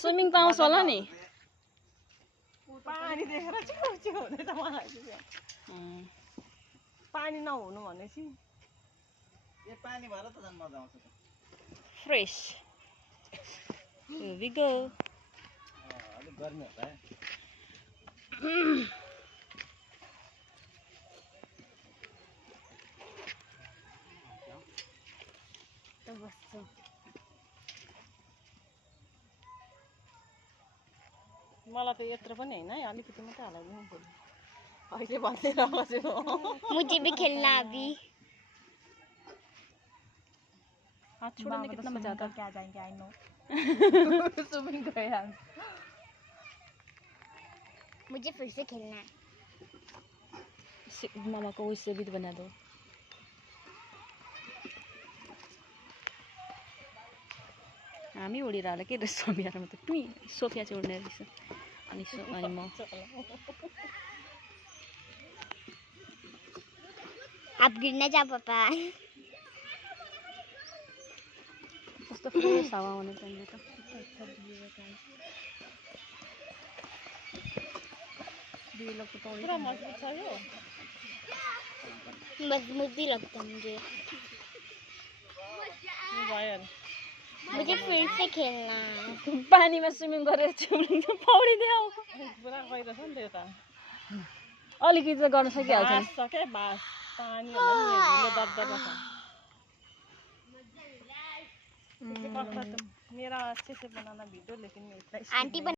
Swimming त आउँछ होला नि पानी देखेर चिउ हुँदैछ मलाई पानी नहुनु भनेपछि यो पानी भएर त झन् मजा आउँछ फ्रेस Here we go. अलिक गर्मी होला मलाई त यत्रो पनि हैन है अलिकति मात्रै हालाइदिनु पर्यो अहिले भन्दै रहेको मुझे भी खेलना अभी हाथ छोड़ने कितना मजा आता है क्या जाएंगे आई नो स्विमिंग गया मुझे फिर से खेलना है मामा को उससे भी बना दो हामी उडेर होला के सोफियामा त टुई सोफिया चाहिँ उड्ने रहेछ अनि म आप गिरना जा पापा कस्तो फ्रेस हावा आउने त्यहाँनिर त पूरा मजबूत छ यो मजबूत ही लगता है मुझे भयो मुझे फिर से खेलना है पानीमा स्विमिङ गरेर पौडी देऊ पुरा गइरहेछ नि त्यो त अलिकति चाहिँ गर्न सकिहाल्छ नि सके बास पानी होला नि ढिलो दबदबा छ मेरा अच्छे से बनाना वीडियो लेकिन मैं इतना आंटी